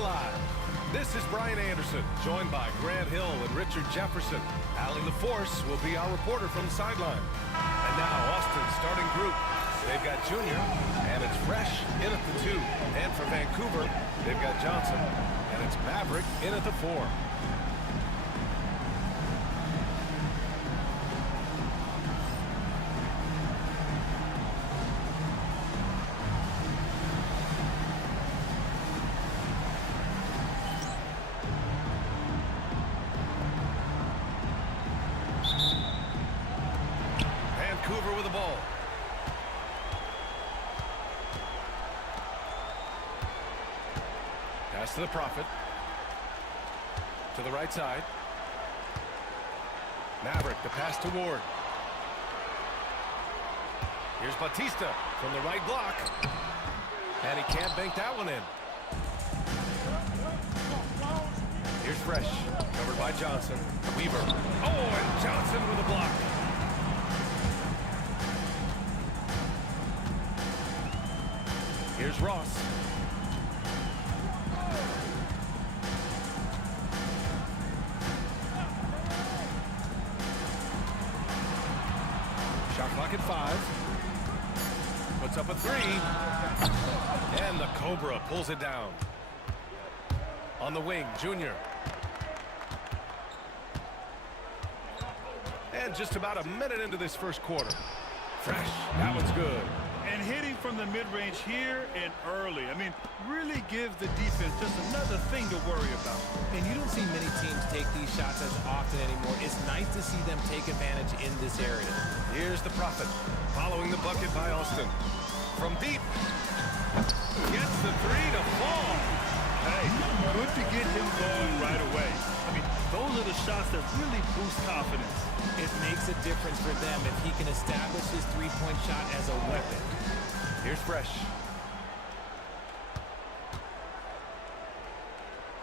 Live. This is Brian Anderson, joined by Grant Hill and Richard Jefferson. Allie LaForce will be our reporter from the sideline. And now Austin's starting group. They've got Junior, and it's Fresh in at the 2. And for Vancouver, they've got Johnson, and it's Maverick in at the 4. Vancouver with the ball. Pass to the Prophet. To the right side. Maverick, the pass to Ward. Here's Batista from the right block. And he can't bank that one in. Here's Fresh, covered by Johnson. Weaver. Oh, and Johnson with a block. Here's Ross. Shot clock at 5. Puts up a 3. And the Cobra pulls it down. On the wing, Junior. And just about a minute into this first quarter. Fresh, that one's good. And hitting from the mid-range here and early. I mean, really give the defense just another thing to worry about. And you don't see many teams take these shots as often anymore. It's nice to see them take advantage in this area. Here's the Prophet, following the bucket by Austin. From deep. Gets the 3 to fall. Hey, good to get him going right away. I mean, those are the shots that really boost confidence. It makes a difference for them if he can establish his three-point shot as a weapon. Here's Fresh.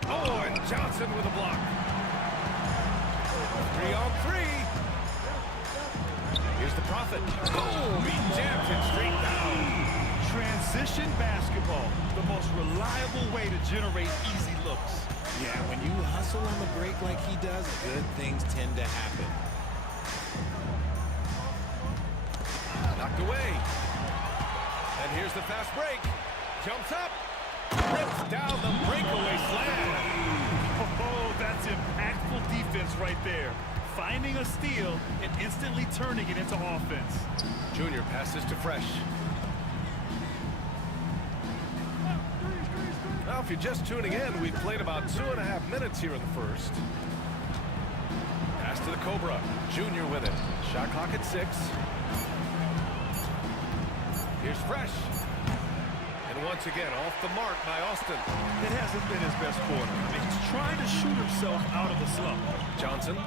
Oh, and Johnson with a block. 3 on 3. Here's the Prophet. Oh, he jams it straight down. Transition basketball, the most reliable way to generate easy looks. Yeah, when you hustle on the break like he does, good things tend to happen. Knocked away. And here's the fast break. Jumps up. Rips down the breakaway slam. Oh, that's impactful defense right there. Finding a steal and instantly turning it into offense. Junior passes to Fresh. Now, if you're just tuning in, we've played about 2.5 minutes here in the first. Pass to the Cobra. Junior with it. Shot clock at 6. Here's Fresh. And once again, off the mark by Austin. It hasn't been his best quarter. I mean, he's trying to shoot himself out of the slump. Johnson.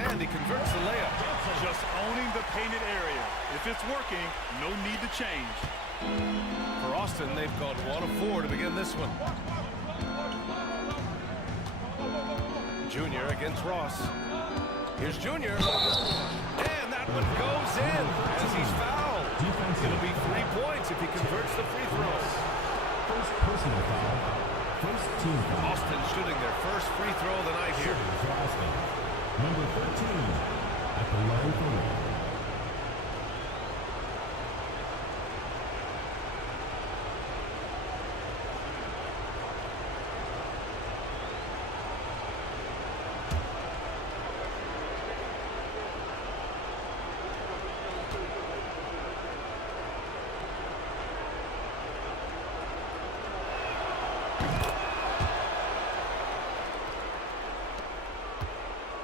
And he converts the layup. Just owning the painted area. If it's working, no need to change. For Austin, they've gone 1 of 4 to begin this one. Junior against Ross. Here's Junior. And that one goes in as he's fouled. It'll be 3 points if he converts the free throws. First personal foul. First team foul. Austin shooting their first free throw of the night here. For Austin. Number 13 at the line for one.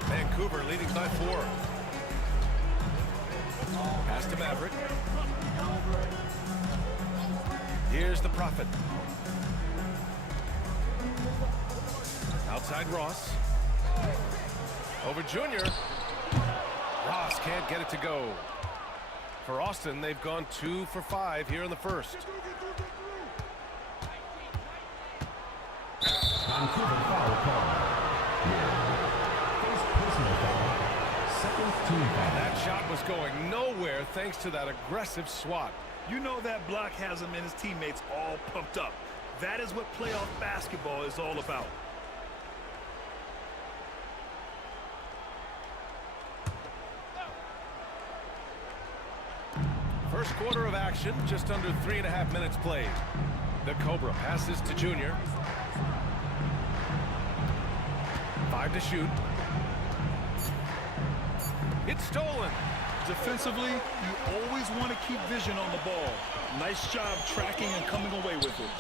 Vancouver leading by 4. Pass to Maverick. Here's the Prophet. Outside Ross. Over Junior. Ross can't get it to go. For Austin, they've gone 2 for 5 here in the first. Vancouver foul call. First personal foul. Second team foul. That shot was going nowhere thanks to that aggressive swat. You know that block has him and his teammates all pumped up. That is what playoff basketball is all about. First quarter of action, just under 3.5 minutes played. The Cobra passes to Junior. 5 to shoot. It's stolen. Defensively, you always want to keep vision on the ball. Nice job tracking and coming away with it.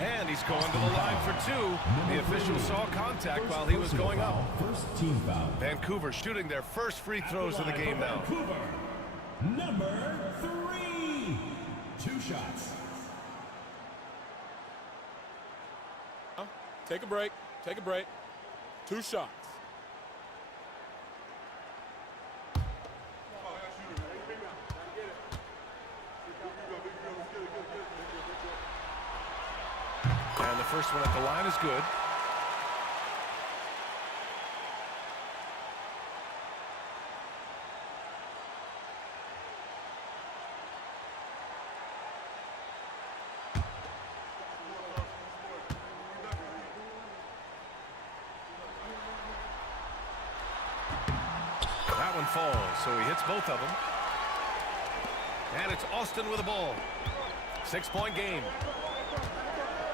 And he's going to the line for 2. The official saw contact while he was going up. First team foul. Vancouver shooting their first free throws of the game now. Vancouver, number 3. 2 shots. Take a break. Take a break. 2 shots. And the first one at the line is good. That one falls, so he hits both of them. And it's Austin with the ball. 6-point game.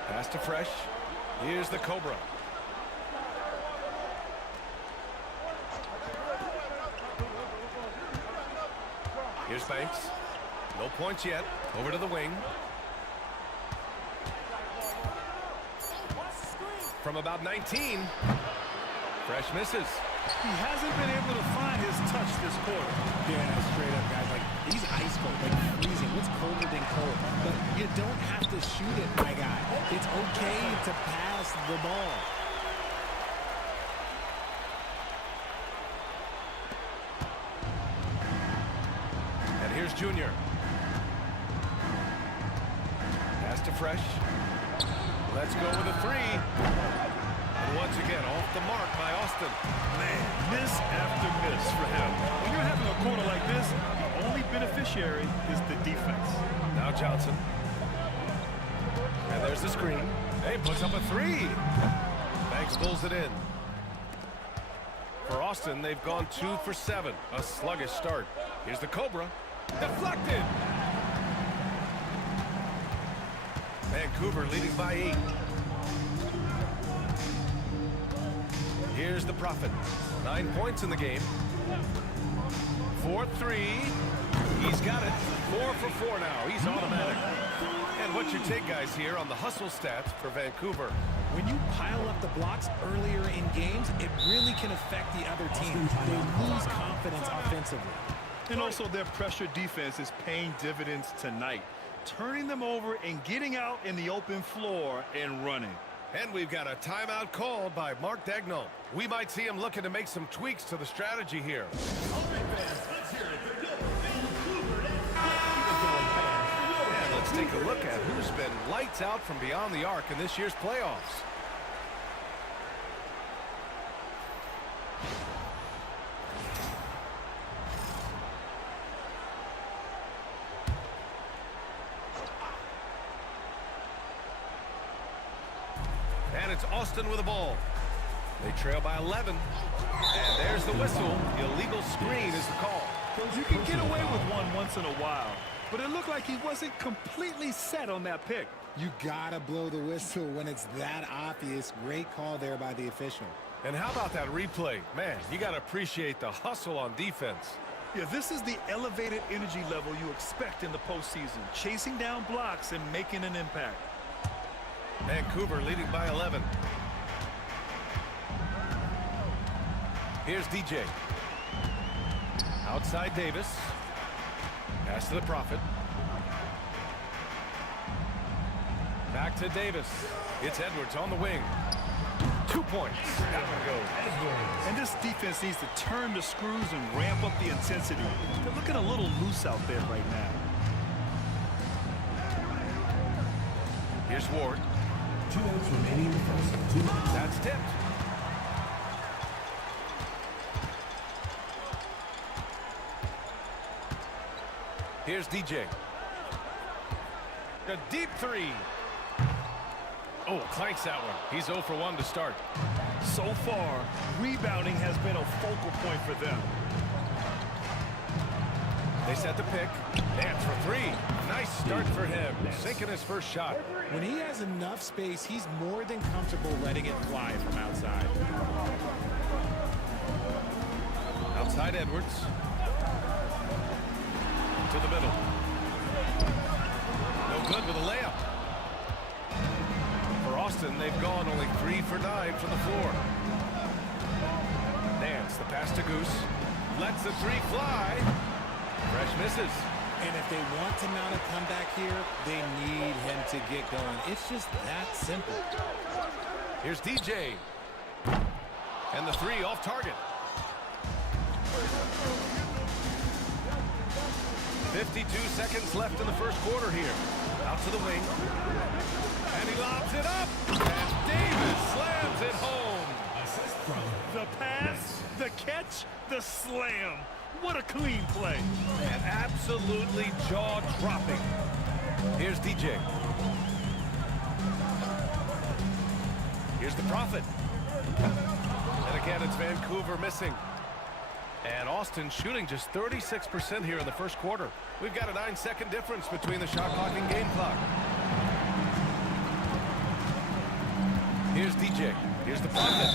Pass to Fresh. Here's the Cobra. Here's Banks. No points yet. Over to the wing. From about 19. Fresh misses. He hasn't been able to find his touch this quarter. Yeah, straight up, guys. Like, he's ice cold, like freezing. What's colder than cold? But you don't have to shoot it, my guy. It's okay to pass the ball. And here's Junior. Pass to Fresh. Let's go with a 3. And once again, off the mark by Austin. Man, miss after miss for him. When you're having a quarter like this, the only beneficiary is the defense. Now Johnson. And there's the screen. Hey, puts up a 3. Banks pulls it in. For Austin, they've gone 2 for 7. A sluggish start. Here's the Cobra. Deflected. Vancouver leading by 8. Here's the Prophet. 9 points in the game. 4-3. He's got it. 4 for 4 now. He's automatic. And what's your take, guys, here on the hustle stats for Vancouver? When you pile up the blocks earlier in games, it really can affect the other team. They lose confidence offensively. And also their pressure defense is paying dividends tonight, turning them over and getting out in the open floor and running. And we've got a timeout called by Mark Dagnall. We might see him looking to make some tweaks to the strategy here. And let's take a look at who's been lights out from beyond the arc in this year's playoffs. And it's Austin with the ball. They trail by 11. And there's the whistle. Illegal screen is the call. You can get away with one once in a while, but it looked like he wasn't completely set on that pick. You gotta blow the whistle when it's that obvious. Great call there by the official. And how about that replay? Man, you got to appreciate the hustle on defense. Yeah, this is the elevated energy level you expect in the postseason, chasing down blocks and making an impact. Vancouver leading by 11. Here's DJ. Outside Davis. Pass to the Prophet. Back to Davis. It's Edwards on the wing. 2 points. That one goes. And this defense needs to turn the screws and ramp up the intensity. They're looking a little loose out there right now. Here's Ward. 2 minutes remaining in the first. 2 minutes. That's tipped. Here's DJ. A deep 3. Oh, clanks that one. He's 0 for 1 to start. So far, rebounding has been a focal point for them. They set the pick. Nance for 3. Nice start for him. Sinking his first shot. When he has enough space, he's more than comfortable letting it fly from outside. Outside Edwards. To the middle. No good with a layup. For Austin, they've gone only 3 for 9 from the floor. Nance, the pass to Goose. Lets the 3 fly. Fresh misses. And if they want to mount a comeback here, they need him to get going. It's just that simple. Here's DJ. And the 3 off target. 52 seconds left in the first quarter here. Out to the wing. And he lobs it up. And Davis slams it home. The pass, the catch, the slam. What a clean play. And absolutely jaw-dropping. Here's DJ. Here's the Prophet. And again, it's Vancouver missing. And Austin shooting just 36% here in the first quarter. We've got a 9-second difference between the shot clock and game clock. Here's DJ. Here's the Prophet.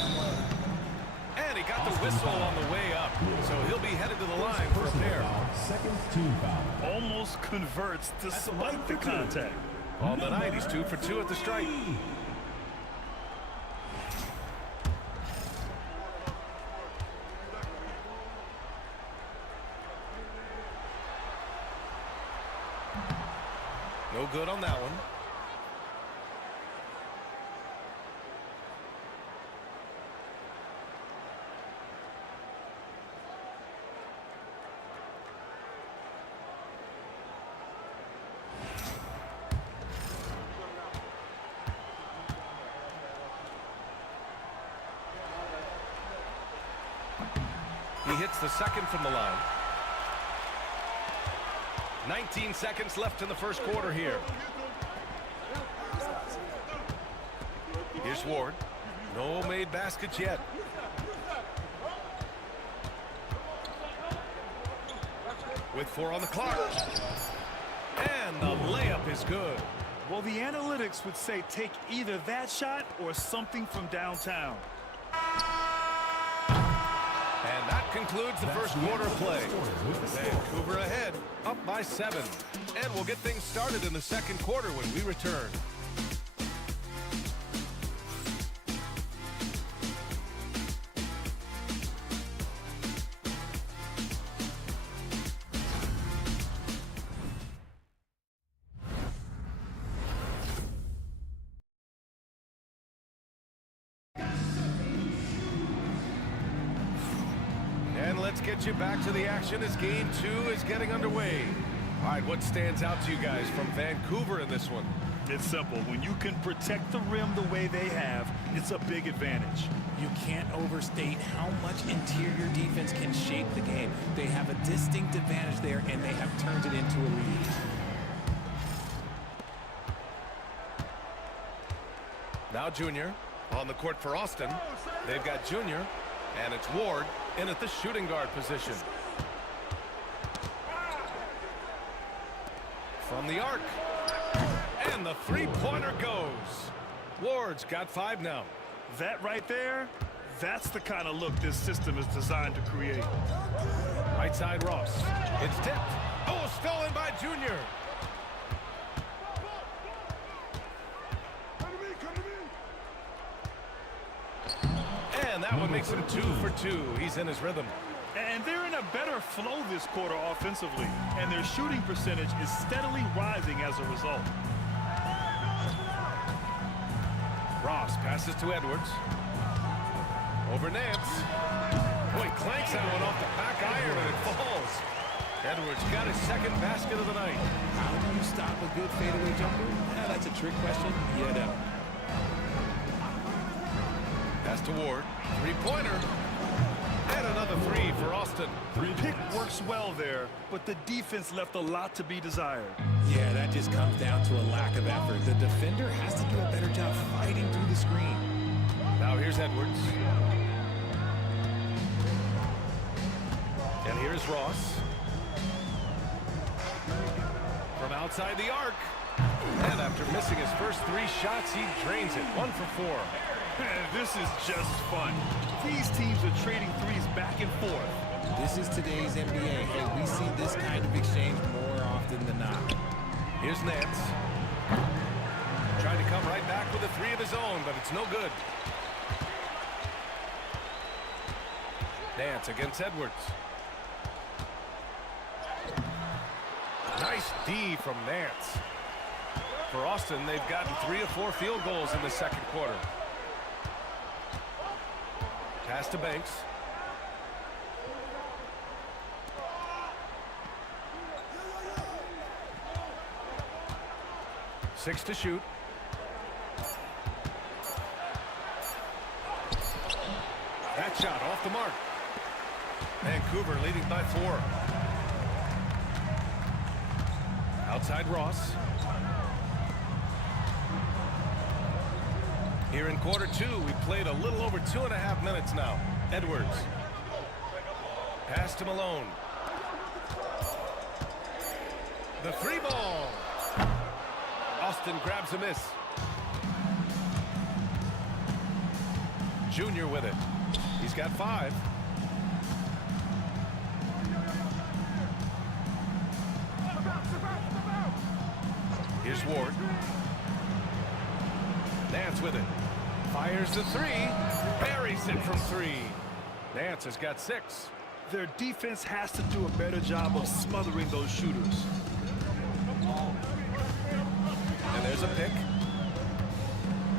And he got the whistle on the way up. So he'll be headed to the line for a pair. Second team foul. Almost converts despite the contact. On the night, he's 2 for 2 at the stripe. No good on that one. He hits the second from the line. 19 seconds left in the first quarter here. Here's Ward. No made baskets yet. With 4 on the clock. And the layup is good. Well, the analytics would say take either that shot or something from downtown. And that concludes the first quarter play. Vancouver ahead, up by 7. And we'll get things started in the second quarter when we return. And let's get you back to the action as game 2 is getting underway. All right, what stands out to you guys from Vancouver in this one? It's simple. When you can protect the rim the way they have, it's a big advantage. You can't overstate how much interior defense can shape the game. They have a distinct advantage there, and they have turned it into a lead. Now Junior on the court for Austin. They've got Junior, and it's Ward in at the shooting guard position. From the arc. And the three-pointer goes. Ward's got 5 now. That right there, that's the kind of look this system is designed to create. Right side Ross. It's tipped. Oh, stolen by Junior. And that one makes him 2 for 2. He's in his rhythm. And they're in a better flow this quarter offensively, and their shooting percentage is steadily rising as a result. Ross passes to Edwards. Over Nance. Boy, clanks that one off the back iron and it falls. Edwards got his second basket of the night. How do you stop a good fadeaway jumper? Yeah, that's a trick question. You know. Pass to Ward. Three-pointer. And another three for Austin. Pick works well there, but the defense left a lot to be desired. Yeah, that just comes down to a lack of effort. The defender has to do a better job fighting through the screen. Now here's Edwards. And here's Ross. From outside the arc. And after missing his first three shots, he drains it. 1 for 4. This is just fun. These teams are trading threes back and forth. This is today's NBA. Hey, we see this kind of exchange more often than not. Here's Nance. Trying to come right back with a three of his own, but it's no good. Nance against Edwards. Nice D from Nance. For Austin, they've gotten 3 of 4 field goals in the second quarter. Pass to Banks. Six to shoot. That shot off the mark. Vancouver leading by 4. Outside Ross. Here in quarter 2, we played a little over 2.5 minutes now. Edwards. Pass to Malone. The 3 ball. Austin grabs a miss. Junior with it. He's got 5. Here's Ward. Nance with it. Fires the 3. Buries it from 3. Nance has got 6. Their defense has to do a better job of smothering those shooters. And there's a pick.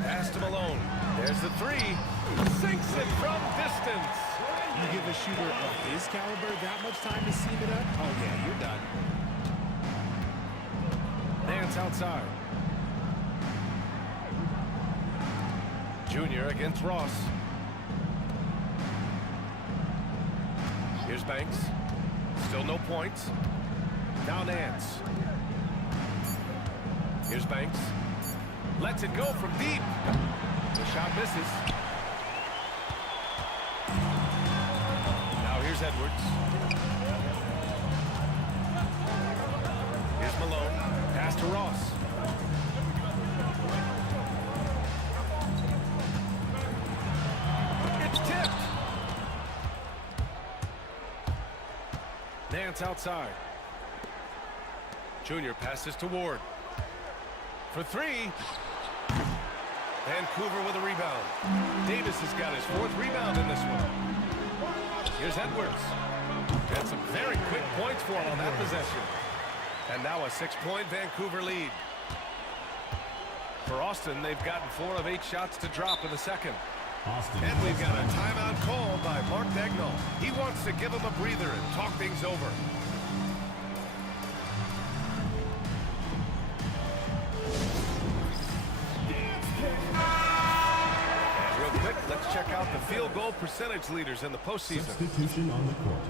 Pass to Malone. There's the 3. Sinks it from distance. You give a shooter of his caliber that much time to seam it up? Oh, yeah, you're done. Nance outside. Junior against Ross. Here's Banks. Still no points. Now Nance. Here's Banks. Lets it go from deep. The shot misses. Now here's Edwards. Here's Malone. Pass to Ross. It's tipped. Nance outside. Junior passes to Ward. For 3. Vancouver with a rebound. Davis has got his 4th rebound in this one. Here's Edwards. And some very quick points for him on that possession. And now a 6-point Vancouver lead. For Austin, they've gotten 4 of 8 shots to drop in the second. Austin. And we've got a timeout call by Mark Dagnall. He wants to give him a breather and talk things over. And real quick, let's check out the field goal percentage leaders in the postseason. Substitution on the court.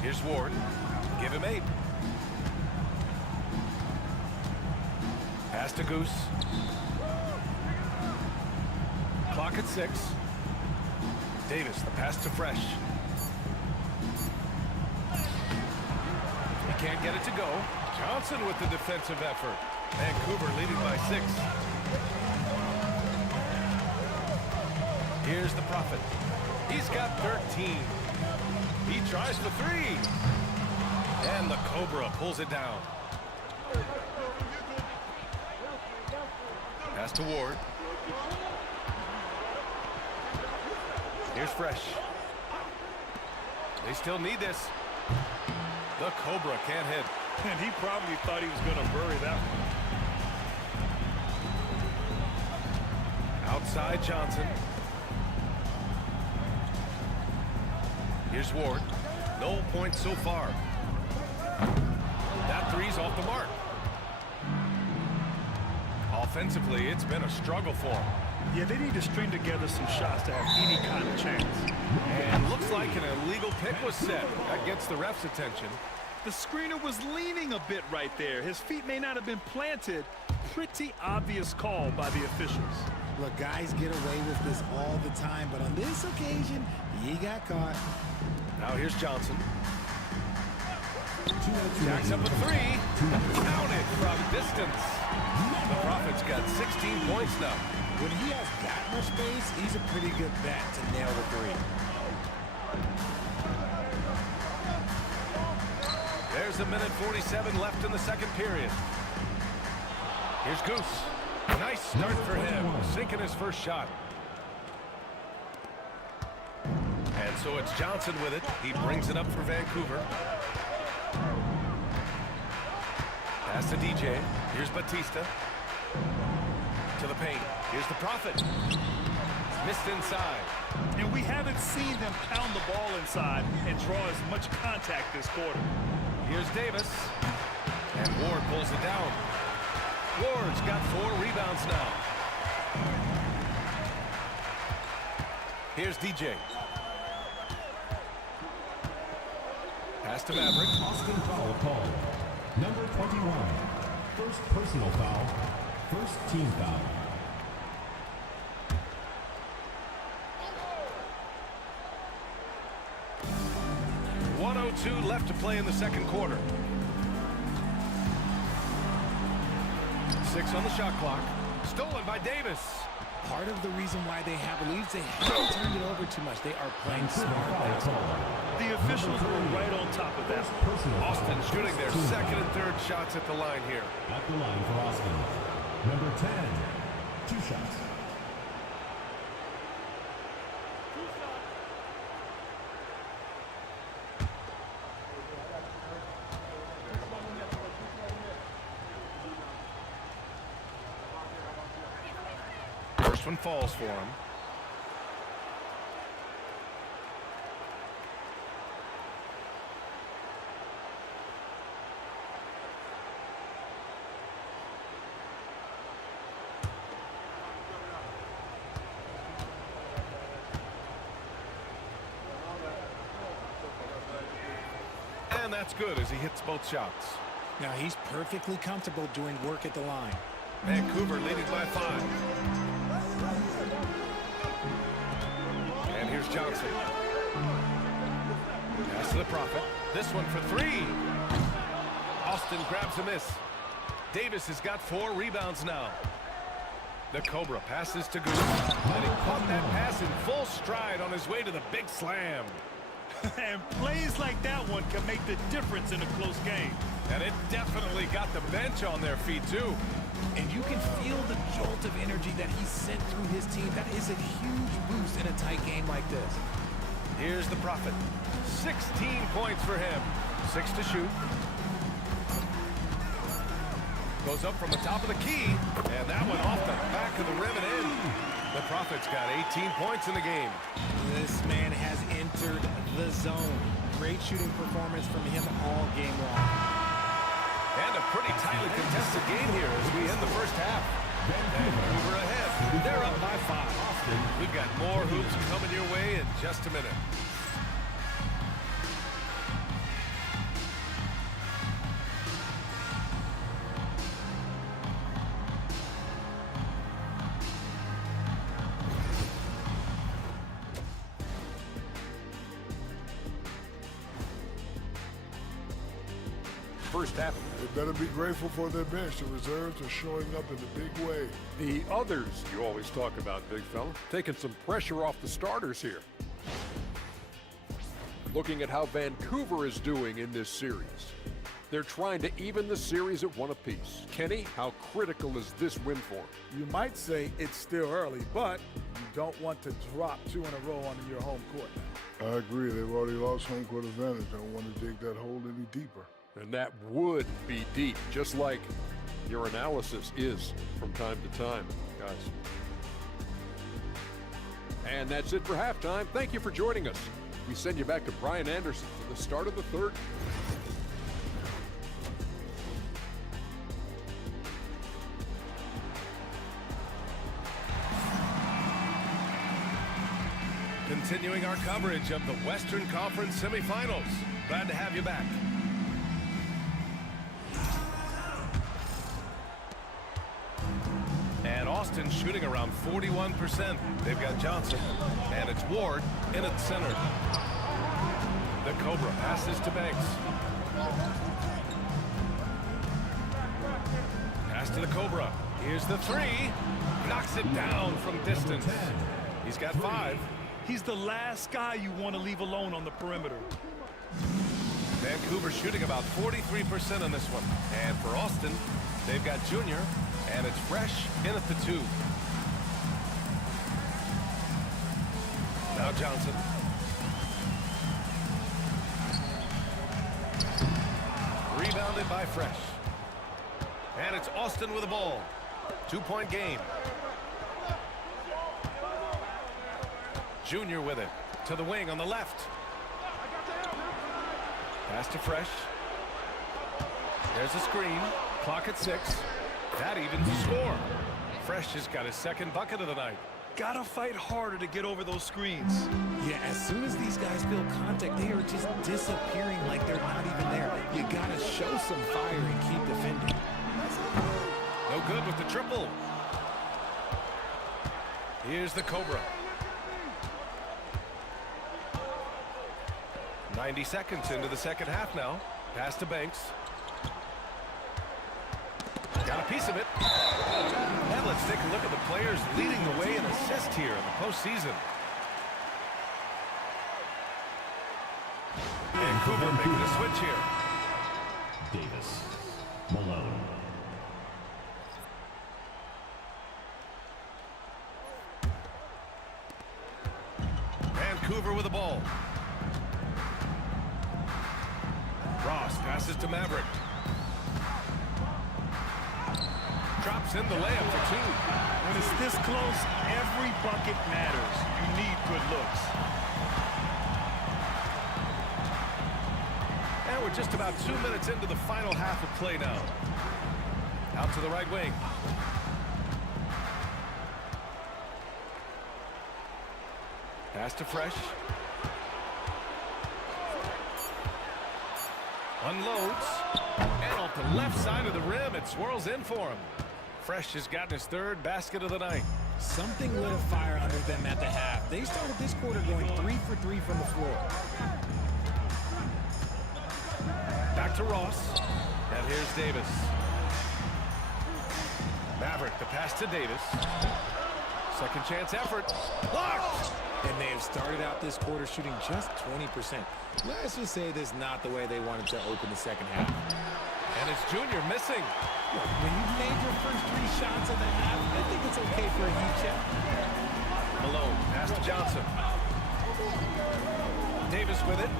Here's Ward. Give him 8. Pass to Goose. Clock at 6. Davis, the pass to Fresh. He can't get it to go. Johnson with the defensive effort. Vancouver leading by 6. Here's the Prophet. He's got 13. He tries for 3. And the Cobra pulls it down. Pass to Ward. Here's Fresh. They still need this. The Cobra can't hit. And he probably thought he was going to bury that one. Outside Johnson. Here's Ward. No points so far. That three's off the mark. Offensively, it's been a struggle for them. Yeah, they need to string together some shots to have any kind of chance. And looks like an illegal pick was set. That gets the ref's attention. The screener was leaning a bit right there. His feet may not have been planted. Pretty obvious call by the officials. Look, guys get away with this all the time, but on this occasion, he got caught. Now here's Johnson. Jacks up a three. Counted from distance. The Prophet's got 16 points now. When he has that much space, he's a pretty good bet to nail the three. There's a minute 47 left in the second period. Here's Goose. Nice start for him, sinking his first shot. And so it's Johnson with it. He brings it up for Vancouver. Pass to DJ. Here's Batista. To the paint. Here's the Prophet. Missed inside. And we haven't seen them pound the ball inside and draw as much contact this quarter. Here's Davis. And Ward pulls it down. Ward's got 4 rebounds now. Here's DJ. Pass to Maverick. Austin foul called. Number 21. First personal foul. First team foul. .102 left to play in the second quarter. 6 on the shot clock. Stolen by Davis. Part of the reason why they have leads, they haven't turned it over too much. They are playing smart basketball. The officials were right on top of that. Austin shooting their second and third shots at the line here. At the line for Austin. Number 10. 2 shots. First one falls for him. And that's good as he hits both shots. Now he's perfectly comfortable doing work at the line. Vancouver leading by 5. And here's Johnson. Pass to the Prophet. This one for 3. Austin grabs a miss. Davis has got 4 rebounds now. The Cobra passes to Goose. And he caught that pass in full stride on his way to the big slam. And plays like that one can make the difference in a close game. And it definitely got the bench on their feet, too. And you can feel the jolt of energy that he sent through his team. That is a huge boost in a tight game like this. Here's the Prophet. 16 points for him. 6 to shoot. Goes up from the top of the key. And that one off the back of the rim and in. The Prophet's got 18 points in the game. This man has entered the zone. Great shooting performance from him all game long. And a pretty tightly contested game here as we end the first half. Vancouver ahead. They're up by 5. We've got more hoops coming your way in just a minute. First half. They better be grateful for their bench. The reserves are showing up in a big way. The others you always talk about, big fella. Taking some pressure off the starters here. Looking at how Vancouver is doing in this series. They're trying to even the series at 1 apiece. Kenny, how critical is this win for them? You might say it's still early, but you don't want to drop 2 in a row on your home court now. I agree. They've already lost home court advantage. Don't want to dig that hole any deeper. And that would be deep, just like your analysis is from time to time, guys. And that's it for halftime. Thank you for joining us. We send you back to Brian Anderson for the start of the third. Continuing our coverage of the Western Conference semifinals. Glad to have you back. And Austin shooting around 41%. They've got Johnson, and it's Ward in at center. The Cobra passes to Banks. Pass to the Cobra. Here's the three. Knocks it down from distance. He's got 5. He's the last guy you want to leave alone on the perimeter. Vancouver shooting about 43% on this one. And for Austin, they've got Junior, and it's Fresh in at the 2. Now Johnson. Rebounded by Fresh. And it's Austin with the ball. 2-point game. Junior with it. To the wing on the left. Pass to Fresh. There's a screen. Clock at 6. That evens the score. Fresh has got his second bucket of the night. Gotta fight harder to get over those screens. Yeah, as soon as these guys feel contact, they are just disappearing like they're not even there. You gotta show some fire and keep defending. No good with the triple. Here's the Cobra. 90 seconds into the second half now. Pass to Banks. Got a piece of it. And let's take a look at the players leading the way in assists here in the postseason. Vancouver making a switch here. Davis, Malone. Vancouver with the ball. Ross passes to Maverick. Drops in the layup for 2. When it's this close, every bucket matters. You need good looks. And we're just about 2 minutes into the final half of play now. Out to the right wing. Pass to Fresh. Unloads. And off the left side of the rim, it swirls in for him. Fresh has gotten his third basket of the night. Something lit a fire under them at the half. They started this quarter going 3 for 3 from the floor. Back to Ross. And here's Davis. Maverick, the pass to Davis. Second chance effort. Blocked! And they have started out this quarter shooting just 20%. Let's just say this is not the way they wanted to open the second half. And it's Junior missing. Look, when you've made your first 3 shots of the half, I think it's okay for a heat check. Malone, pass to Johnson. Davis with it.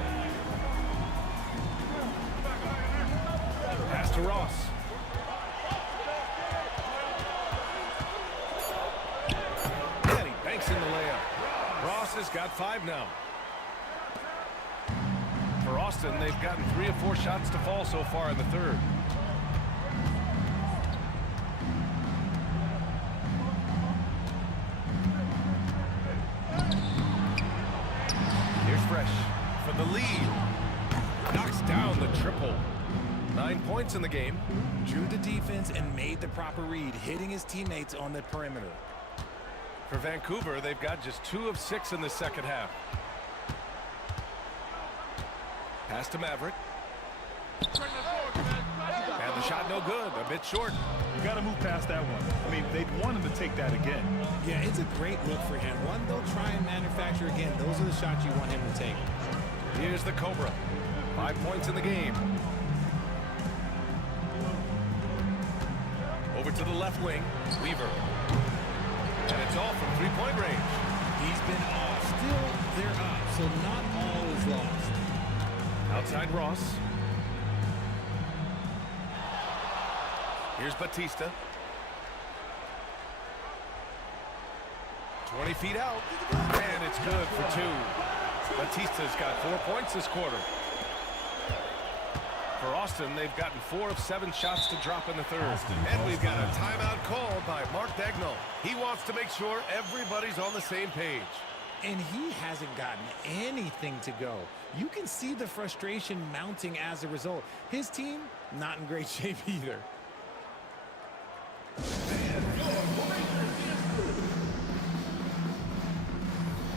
Pass to Ross. And he banks in the layup. Ross has got 5 now. For Austin, they've gotten 3 of 4 shots to fall so far in the third. Here's Fresh for the lead. Knocks down the triple. 9 points in the game. Drew the defense and made the proper read, hitting his teammates on the perimeter. For Vancouver, they've got just 2 of 6 in the second half. Pass to Maverick. And the shot no good, a bit short. You got to move past that one. I mean, they'd want him to take that again. Yeah, it's a great look for him. One they'll try and manufacture again. Those are the shots you want him to take. Here's the Cobra. 5 points in the game. Over to the left wing, Weaver. And it's all from 3-point range. He's been off. Still, they're up, so not all is lost. Outside Ross. Here's Batista. 20 feet out, and it's good for 2. Batista's got 4 points this quarter. For Austin, they've gotten 4 of 7 shots to drop in the third. And we've got a timeout called by Mark Dagnall. He wants to make sure everybody's on the same page. And he hasn't gotten anything to go. You can see the frustration mounting as a result. His team, not in great shape either.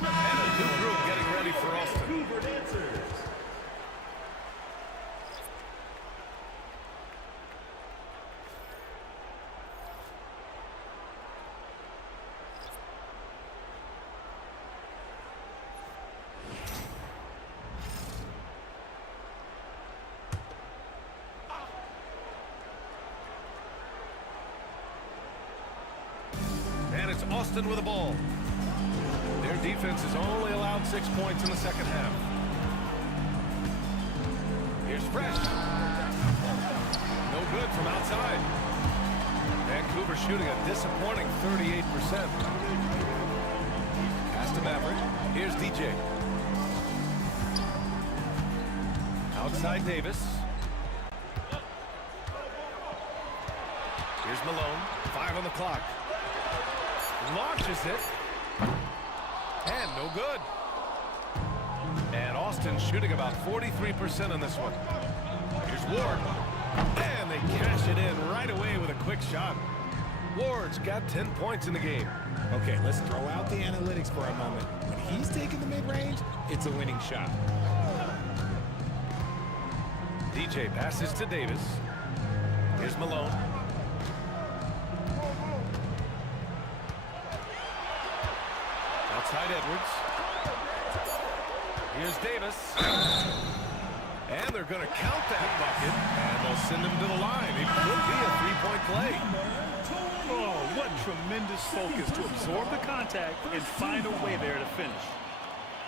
And a new group getting ready for Austin. It's Austin with the ball. Their defense has only allowed 6 points in the second half. Here's Fresh. No good from outside. Vancouver shooting a disappointing 38%. Pass to Maverick. Here's DJ. Outside Davis. Here's Malone. 5 on the clock. Launches it. And no good. And Austin shooting about 43% on this one. Here's Ward. And they cash it in right away with a quick shot. Ward's got 10 points in the game. Okay, let's throw out the analytics for a moment. When he's taking the mid-range, it's a winning shot. DJ passes to Davis. Here's Malone. Outside Edwards. Here's Davis. And they're going to count that bucket. And they'll send him to the line. It could be a three-point play. Oh, what tremendous focus to absorb the contact and find a way there to finish.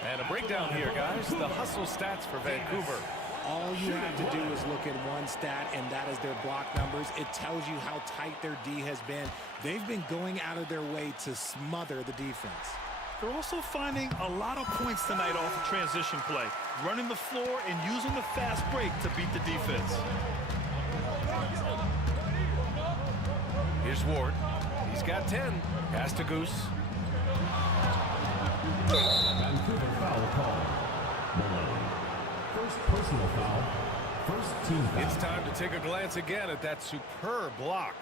And a breakdown here, guys. The hustle stats for Vancouver. All you have to do is look at one stat, and that is their block numbers. It tells you how tight their D has been. They've been going out of their way to smother the defense. They're also finding a lot of points tonight off of transition play, running the floor and using the fast break to beat the defense. Here's Ward. He's got 10. Pass to Goose. Vancouver foul call. Malone. First personal foul. First team foul. It's time to take a glance again at that superb block.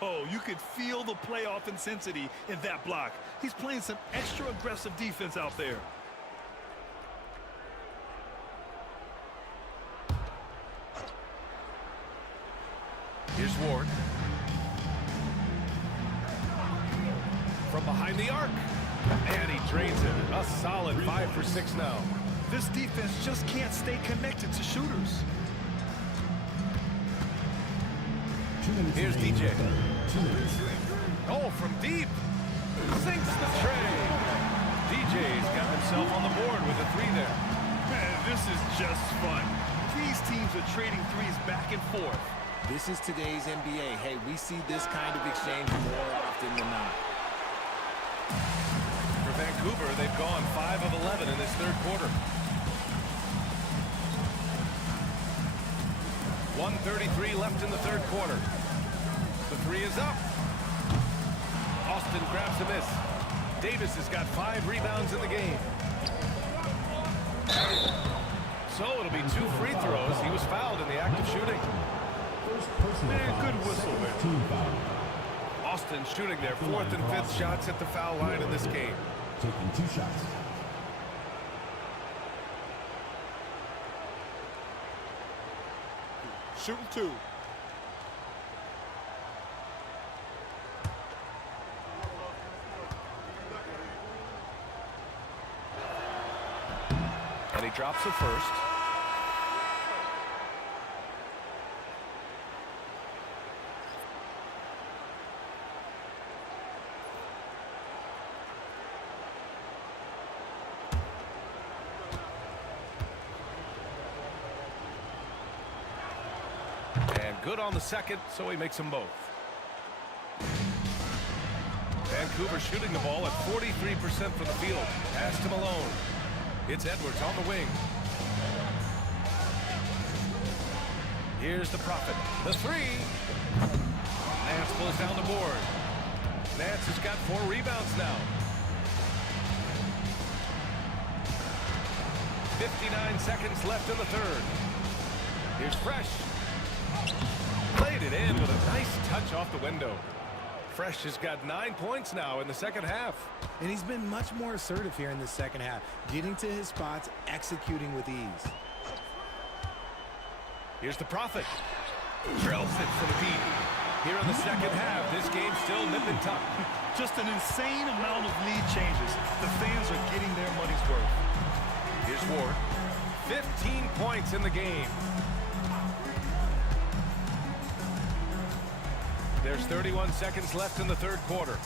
Oh, you could feel the playoff intensity in that block. He's playing some extra aggressive defense out there. Here's Ward. From behind the arc. And he drains it. A solid 5 for 6 now. This defense just can't stay connected to shooters. Here's DJ. Oh, from deep. Sinks the tray. DJ's got himself on the board with a 3 there. Man, this is just fun. These teams are trading threes back and forth. This is today's NBA. Hey, we see this kind of exchange more often than not. For Vancouver, they've gone 5 of 11 in this third quarter. 1:33 left in the third quarter. The 3 is up. Austin grabs a miss. Davis has got 5 rebounds in the game. So it'll be 2 free throws. He was fouled in the act of shooting. First personal foul. Good whistle there. Team foul. Austin shooting their 4th and 5th shots at the foul line in this game. Taking 2 shots. Shooting 2. And he drops the first. And good on the second, so he makes them both. Vancouver shooting the ball at 43% from the field. Pass to Malone. It's Edwards on the wing. Here's the Prophet. The three. Nance pulls down the board. Nance has got 4 rebounds now. 59 seconds left in the third. Here's Fresh. Played it in with a nice touch off the window. Fresh has got 9 points now in the second half. And he's been much more assertive here in the second half, getting to his spots, executing with ease. Here's the Prophet. Drills it from deep. Here in the second half, this game's still nip and tuck. Just an insane amount of lead changes. The fans are getting their money's worth. Here's Ward. 15 points in the game. There's 31 seconds left in the third quarter.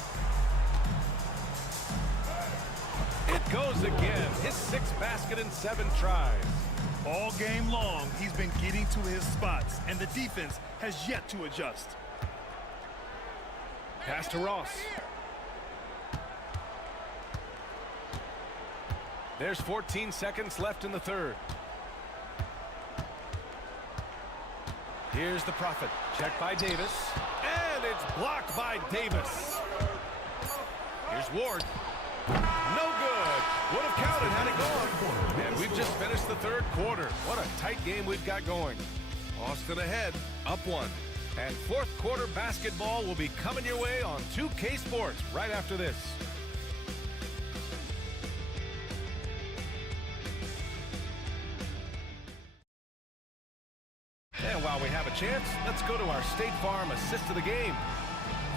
It goes again. His 6th basket in 7 tries. All game long, he's been getting to his spots, and the defense has yet to adjust. Pass to Ross. There's 14 seconds left in the third. Here's the Prophet. Checked by Davis. And it's blocked by Davis. Here's Ward. No good. Would have counted had it gone. And we've just finished the third quarter. What a tight game we've got going. Austin ahead, up 1. And fourth quarter basketball will be coming your way on 2K Sports right after this. And while we have a chance, let's go to our State Farm assist of the game.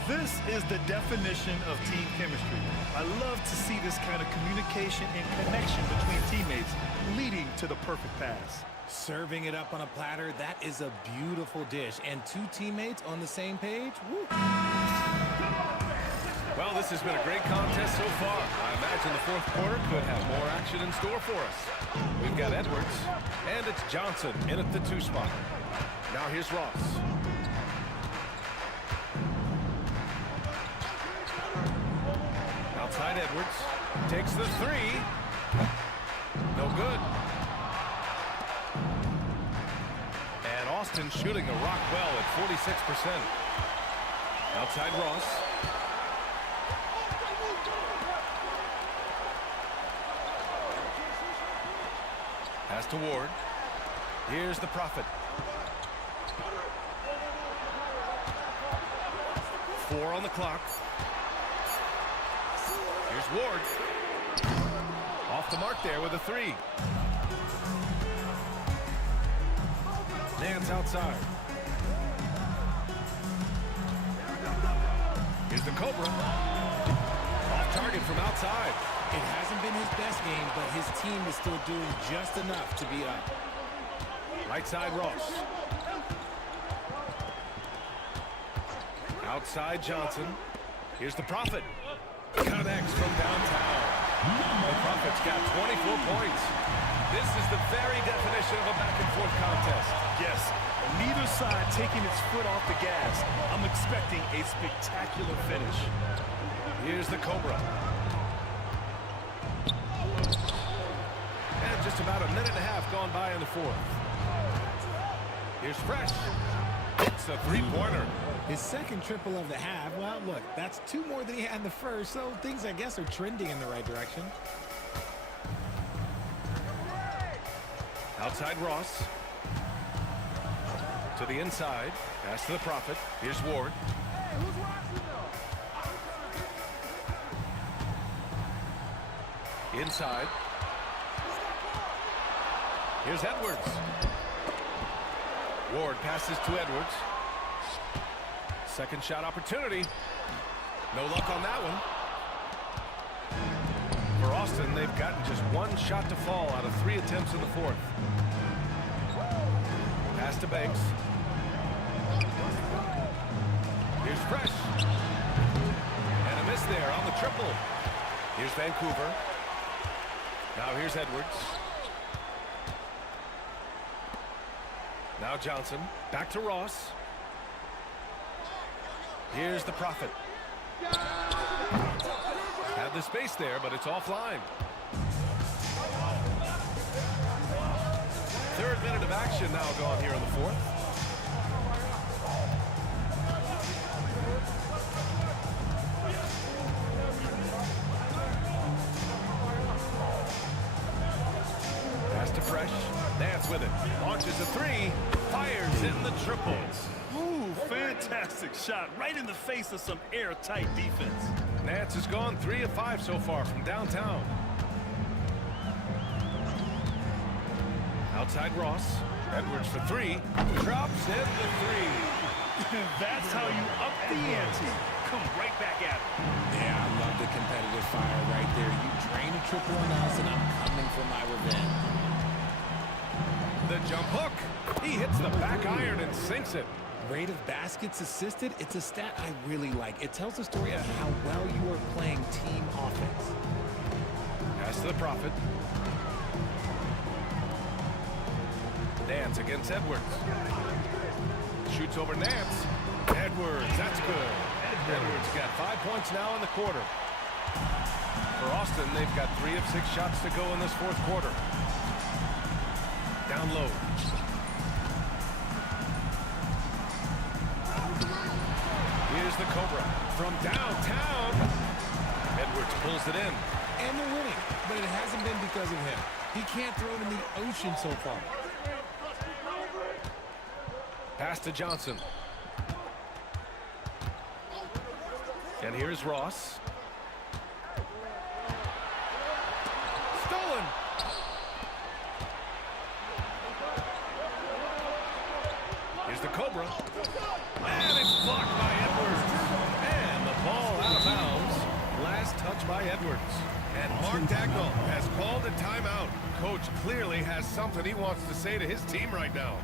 This is the definition of team chemistry. I love to see this kind of communication and connection between teammates leading to the perfect pass. Serving it up on a platter, that is a beautiful dish. And 2 teammates on the same page? Woo. Well, this has been a great contest so far. I imagine the fourth quarter could have more action in store for us. We've got Edwards, and it's Johnson in at the 2 spot. Now here's Ross. Outside Edwards. Takes the 3. No good. And Austin shooting the rock well at 46%. Outside Ross. Pass to Ward. Here's the Prophet. 4 on the clock. Here's Ward. Off the mark there with a 3. Nance outside. Here's the Cobra. Off target from outside. It hasn't been his best game, but his team is still doing just enough to be up. Right side Ross. Outside Johnson. Here's the Prophet. Kodiaks from downtown. The Prophet's got 24 points. This is the very definition of a back-and-forth contest. Yes, neither side taking its foot off the gas. I'm expecting a spectacular finish. Here's the Cobra. And just about a minute and a half gone by in the fourth. Here's Fresh. It's a 3-pointer. His second triple of the half. Well, look, that's 2 more than he had in the first, so things, I guess, are trending in the right direction. Outside Ross. To the inside. Pass to the Prophet. Here's Ward. Inside. Here's Edwards. Ward passes to Edwards. Second shot opportunity. No luck on that one. For Austin, they've gotten just 1 shot to fall out of 3 attempts in the fourth. Pass to Banks. Here's Fresh. And a miss there on the triple. Here's Vancouver. Now here's Edwards. Now Johnson. Back to Ross. Here's the Prophet. Had the space there, but it's offline. Third minute of action now gone here in the fourth. Pass to Fresh. Nance with it. Launches a three. Fires in the triple. Ooh, fantastic shot. Right in the face of some airtight defense. Nance has gone 3 of 5 so far from downtown. Outside Ross. Edwards for 3. Drops in the 3. That's how you up the ante. Come right back at it. Yeah, I love the competitive fire right there. You drain a triple on us, and I'm coming for my revenge. The jump hook. He hits the back iron and sinks it. Rate of baskets assisted, it's a stat I really like. It tells the story of how well you are playing team offense. Pass to the Prophet. Nance against Edwards. Shoots over Nance. Edwards, that's good. Edwards got 5 points now in the quarter. For Austin, they've got 3 of 6 shots to go in this fourth quarter. Down low. Here's the Cobra from downtown. Edwards pulls it in. And they're winning, but it hasn't been because of him. He can't throw it in the ocean so far. Pass to Johnson. And here's Ross. Stolen. Here's the Cobra. And it's blocked by Edwards. And the ball out of bounds. Last touch by Edwards. And Mark Dagnall has called a timeout. Coach clearly has something he wants to say to his team right now.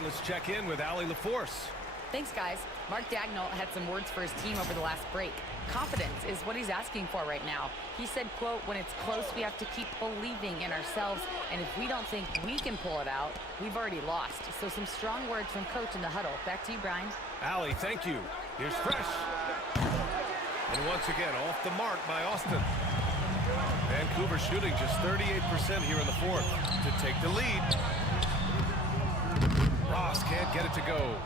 Let's check in with Allie LaForce. Thanks, guys. Mark Dagnall had some words for his team over the last break. Confidence is what he's asking for right now. He said, quote, when it's close, we have to keep believing in ourselves, and if we don't think we can pull it out, we've already lost. So some strong words from Coach in the huddle. Back to you, Brian. Allie, thank you. Here's Fresh. And once again, off the mark by Austin. Vancouver shooting just 38% here in the fourth to take the lead. Ross can't get it to go.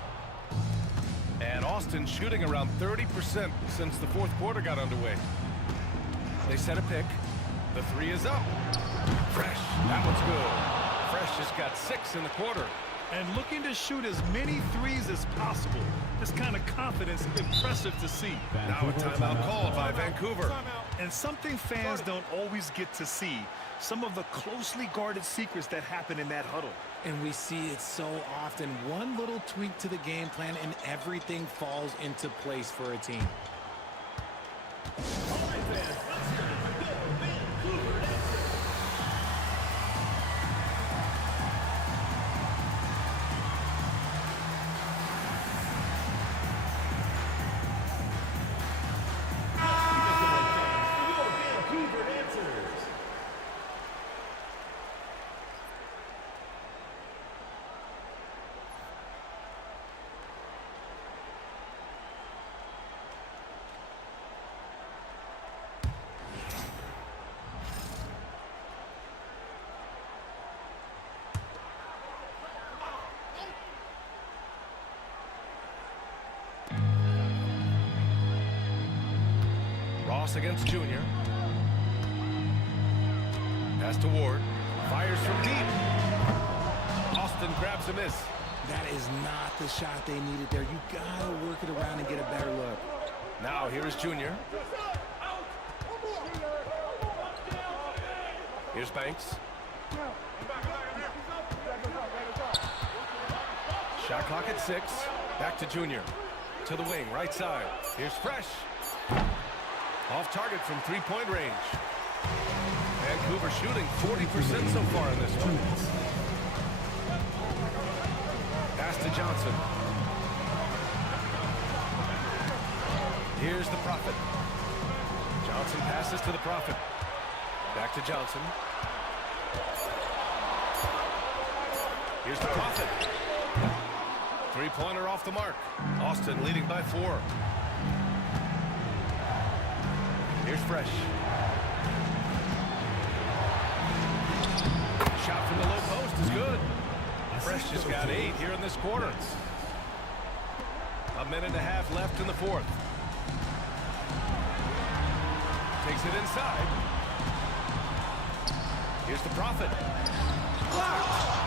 And Austin shooting around 30% since the fourth quarter got underway. They set a pick. The 3 is up. Fresh. That one's good. Fresh just got 6 in the quarter. And looking to shoot as many threes as possible. This kind of confidence, impressive to see. Now a timeout called by Vancouver. And something fans don't always get to see. Some of the closely guarded secrets that happen in that huddle. And we see it so often. One little tweak to the game plan and everything falls into place for a team. Ross against Junior. Pass to Ward. Fires from deep. Austin grabs a miss. That is not the shot they needed there. You gotta work it around and get a better look. Now here is Junior. Here's Banks. Shot clock at 6. Back to Junior. To the wing, right side. Here's Fresh. Off target from three-point range. Vancouver shooting 40% so far in this one. Pass to Johnson. Here's the Prophet. Johnson passes to the Prophet. Back to Johnson. Here's the Prophet. Three-pointer off the mark. Austin leading by 4. Here's Fresh. Shot from the low post is good. Fresh has got 8 here in this quarter. A minute and a half left in the fourth. Takes it inside. Here's the Prophet. Blocked.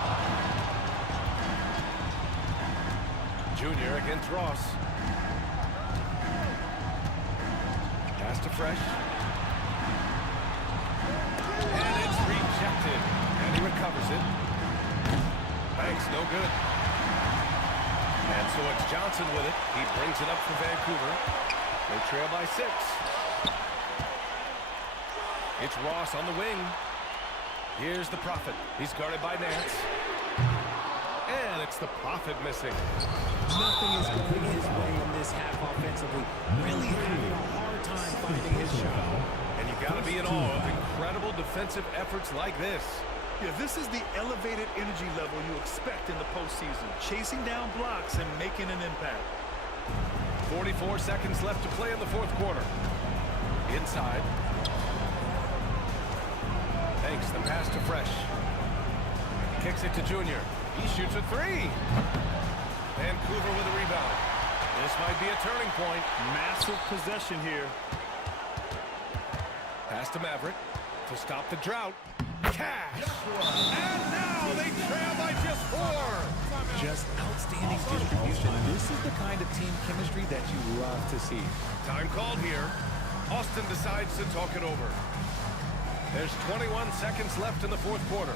Junior against Ross. Pass to Fresh. And it's rejected. And he recovers it. Banks, no good. And so it's Johnson with it. He brings it up for Vancouver. They trail by 6. It's Ross on the wing. Here's the Prophet. He's guarded by Nance. And it's the Prophet missing. Nothing is going his way in this half offensively. Really having a hard time finding his shot. And you got to be in awe of incredible defensive efforts like this. Yeah, this is the elevated energy level you expect in the postseason. Chasing down blocks and making an impact. 44 seconds left to play in the fourth quarter. Inside. Banks the pass to Fresh. Kicks it to Junior. He shoots a 3. Vancouver with a rebound. This might be a turning point. Massive possession here. Pass to Maverick to stop the drought. Cash! And now they trail by just 4. Just outstanding distribution. This is the kind of team chemistry that you love to see. Time called here. Austin decides to talk it over. There's 21 seconds left in the fourth quarter.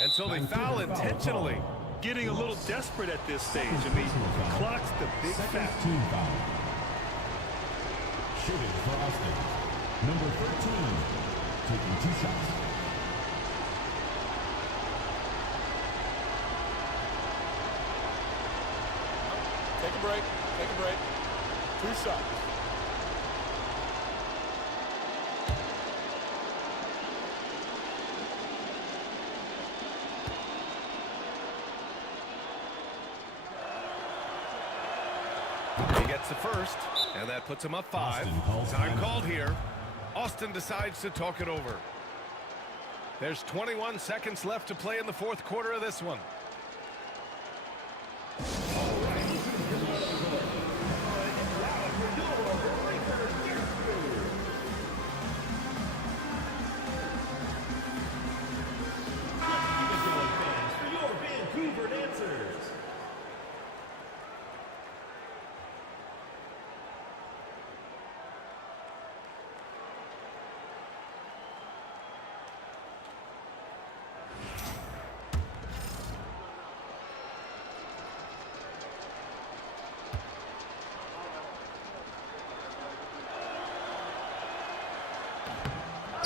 And so they foul intentionally. Getting a little desperate at this stage. I mean, the clock's the big factor. Team foul. Shooting for Austin. Number 13, taking 2 shots. Take a break. Take a break. 2 shots. He gets the first, and that puts him up 5. Time called here. Austin decides to talk it over. There's 21 seconds left to play in the fourth quarter of this one.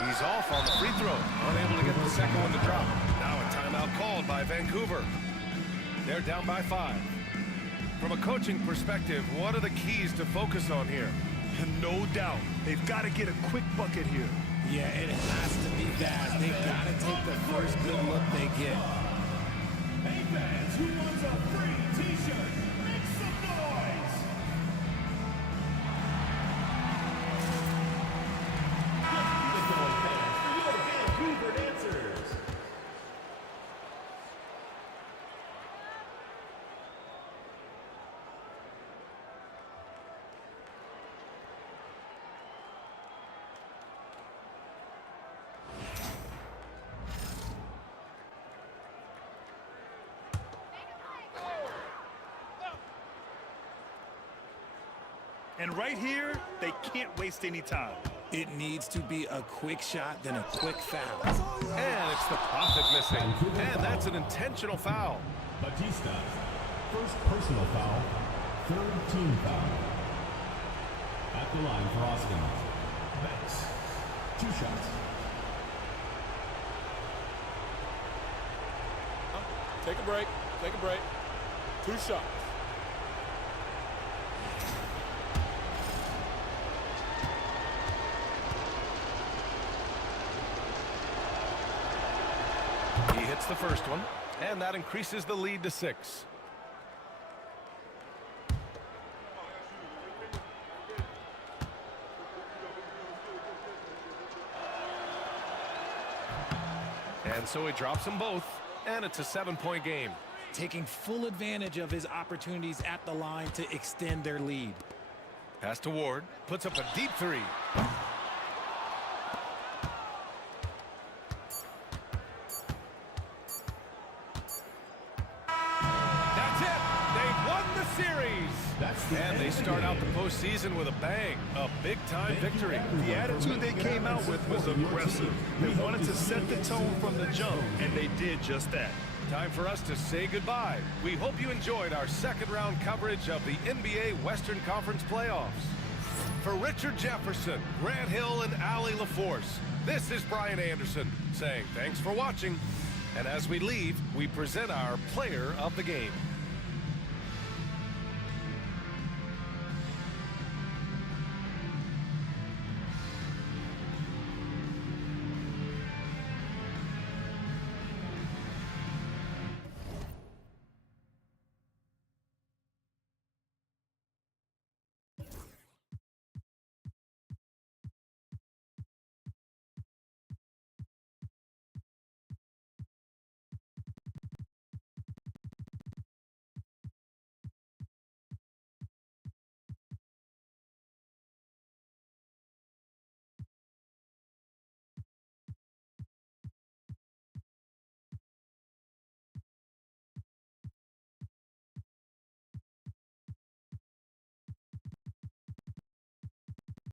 He's off on the free throw. Unable to get the second one to drop. Now a timeout called by Vancouver. They're down by 5. From a coaching perspective, what are the keys to focus on here? No doubt. They've got to get a quick bucket here. Yeah, it has to be fast. They've got to take the first good look they get. Hey fans, who wants a free t-shirt? Make some noise! Vancouver dancers. And right here, they can't waste any time. It needs to be a quick shot, then a quick foul. And it's the Prophet missing. And that's an intentional foul. Batista, first personal foul, third team foul. At the line for Austin, Banks, 2 shots. Take a break. Take a break. 2 shots. He hits the first one, and that increases the lead to 6. And so he drops them both, and it's a 7-point game. Taking full advantage of his opportunities at the line to extend their lead. Pass to Ward, puts up a deep 3. That's it! They've won the series! And they start out the postseason with a bang, a big-time victory. The attitude they came out with was aggressive. They wanted to set the tone from the jump, and they did just that. Time for us to say goodbye. We hope you enjoyed our second-round coverage of the NBA Western Conference playoffs. For Richard Jefferson, Grant Hill, and Allie LaForce, this is Brian Anderson saying thanks for watching. And as we leave, we present our player of the game.